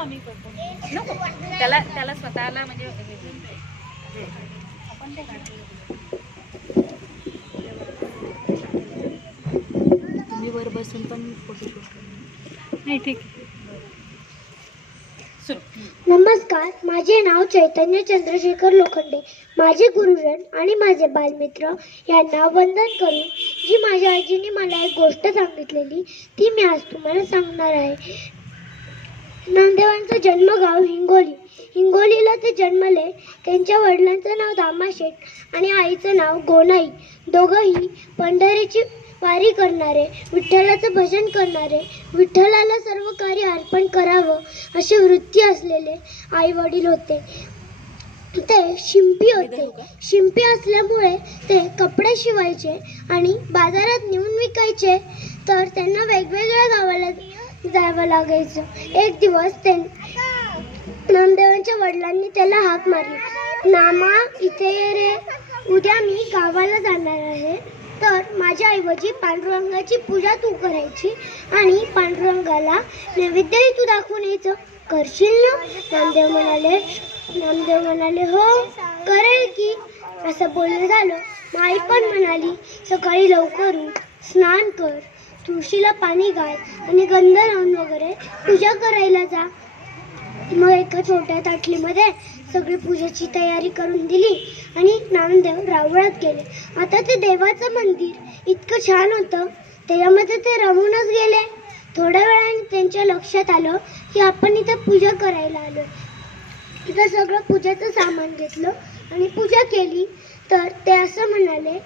आम्ही करतो. नको त्याला त्याला स्वतःला म्हणजे आपण ते तुम्ही वर बसून पण फोटो शूट करा. नाही ठीक. नमस्कार, माझे नाव चैतन्य चंद्रशेखर लोखंडे. माझे गुरुजन आणि माझे बालमित्र यांना वंदन करून जी माझ्या आजीने मला एक गोष्ट सांगितलेली ती मी आज तुम्हाला सांगणार आहे. नामदेवांचं जन्मगाव हिंगोली. हिंगोलीला ते जन्मले. त्यांच्या वडिलांचं नाव दामाशेठ आणि आईचं नाव गोनाई. दोघंही पंढरीची वारी करणारे, विठ्ठलाचं भजन करणारे, विठ्ठलाला सर्व कार्य अर्पण करावं अशी वृत्ती असलेले आई वडील होते. ते शिंपी होते. शिंपी असल्यामुळे ते कपडे शिवायचे आणि बाजारात नेऊन विकायचे. तर त्यांना वेगवेगळ्या गावाला जावं लागायचं. एक दिवस ते नामदेवांच्या वडिलांनी त्याला हाक मारली, नामा इथे ये रे, उद्या मी गावाला जाणार आहे. तर माझ्या ऐवजी पांडुरंगाची पूजा तू करायची आणि पांडुरंगाला नैवेद्यही तू दाखवून यायचं, करशील ना? नामदेव म्हणाले हो करेल की. असं बोलणं झालं. आई पण म्हणाली, सकाळी लवकर उठ, स्नान कर, तुळशीला पाणी घाल आणि गंध लावून वगैरे पूजा करायला जा. मग एका छोट्या ताटलीमध्ये सगळी पूजेची तयारी करून दिली आणि नामदेव रावळात गेले. आता ते देवाचं मंदिर इतकं छान होतं, त्याच्यामध्ये ते रमूनच गेले. थोड्या वेळाने त्यांच्या लक्षात आलं की आपण इथं पूजा करायला आलो. इथं सगळं पूजेचं सामान घेतलं आणि पूजा केली. तर ते असं म्हणाले,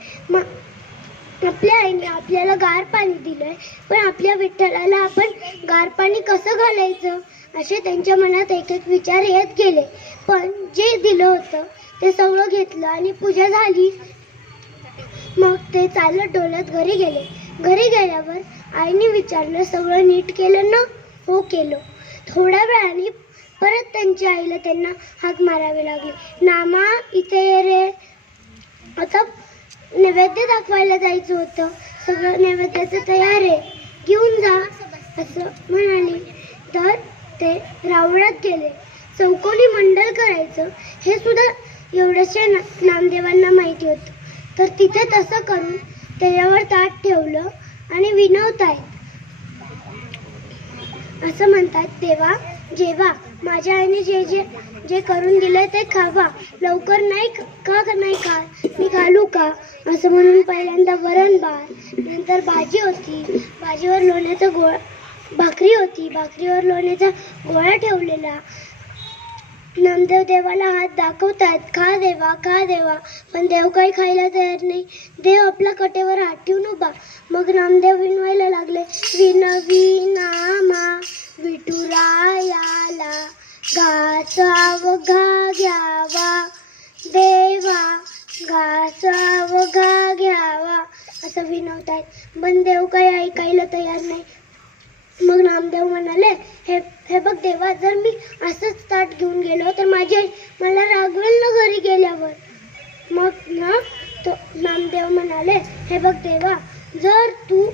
आपल्या आईने आपल्याला गार पाणी दिलंय, पण आपल्या विठ्ठलाला आपण गार पाणी कसं घालायचं असे त्यांच्या मनात एक एक विचार येत गेले. पण जे दिलं होतं ते सगळं घेतलं आणि पूजा झाली. मग ते चालत डोलत घरी गेले. घरी गेल्यावर आईने विचारलं, सगळं नीट केलं ना? हो केलं. थोड्या वेळाने परत त्यांच्या आईला त्यांना हाक मारावे लागले, नामा इथे ये रे. आता नैवेद्य दाखवायला जायचं होतं, सगळं नैवेद्याचं तयार आहे, घेऊन जा असं म्हणाली. तर ते रावळात गेले. चौकोनी मंडल करायचं हे सुद्धा एवढ्याशा नामदेवांना माहिती होतं. तर तिथे तसं करून त्याच्यावर ताट ठेवलं आणि विनवतायत. असं म्हणतात, देवा जेवा, माझ्या आईने जे करून दिलंय ते खावा, लवकर नाही खा, मी घालू का? असं म्हणून पहिल्यांदा वरण भात, नंतर भाजी होती, भाजीवर लोण्याचा भाकरी होती, भाकरीवर लोण्याचा गोळा ठेवलेला. नामदेव देवाला हात दाखवतात, खा देवा, पण देव काही खायला तयार नाही. देव आपला कटेवर हात ठेवून उभा. मग नामदेव विनवायला लागले, विनवी नामा विठुरायाला, घासावघा घ्यावा देवा, घासावघा घ्यावा असं विनवतात. पण देव काही ऐकायला तयार नाही. मग नामदेव म्हणाले, हे बघ देवा, जर मी असंच ताट घेऊन गेलो तर माझी आई मला रागवेल ना घरी गेल्यावर. मग ना नामदेव म्हणाले, हे बघ देवा, जर तू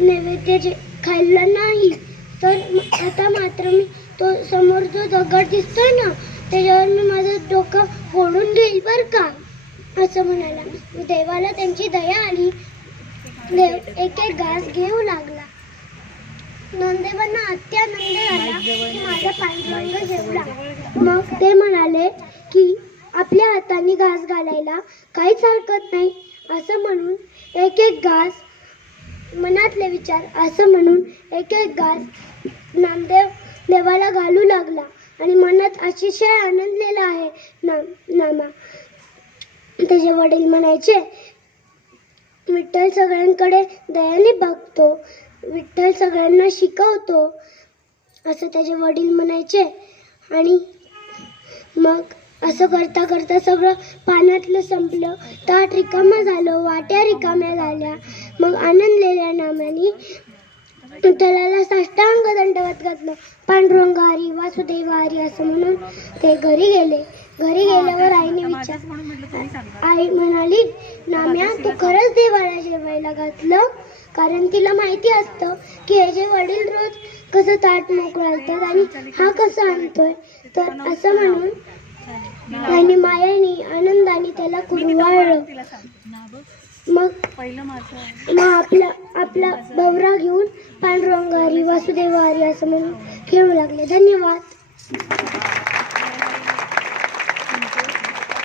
नैवेद्य खाल्ला नाही तर आता मात्र मी तो समोर जो दगड दिसतोय ना त्याच्यावर मी माझं डोकं फोडून घेईल बर का, असं म्हणाला. देवाला त्यांची दया आली. देव एक एक घास घेऊ लागला. नंदेवांना अत्यानंद झाला की माझा पांडुरंग जेवला. मग ते म्हणाले की आपल्या हाताने घास घालायला काहीच हरकत नाही. असं म्हणून एक एक घास, मनातले विचार असं म्हणून एक एक घास नामदेव देवाला घालू लागला आणि मनात अतिशय आनंदलेला आहे नामा. त्याचे वडील म्हणायचे, विठ्ठल सगळ्यांकडे दयाने बघतो, विठ्ठल सगळ्यांना शिकवतो असं त्याचे वडील म्हणायचे. आणि मग असं करता करता सगळं पाण्यातलं संपलं, ताट रिकामं झालं, वाट्या रिकाम्या झाल्या. मग आनंदलेल्या नामाने विठ्ठलाला साष्टांग दंडवत घातलं. पांडुरंग हरी, वासुदेव हरी असं म्हणून ते घरी गेले. घरी गेल्यावर आई म्हणाली, नाम्या तू खरंच देवाला जेवायला घातलं? कारण तिला माहिती असतं की ह्याचे वडील रोज कसं ताट मोकळतात आणि हा कसं आणतोय. तर असं म्हणून त्यांनी मायाने आनंदाने त्याला कुरवाळलं. मग आपला भवरा घेऊन पांडुरंग हरी वासुदेव हरी असं म्हणून खेळू लागले. धन्यवाद.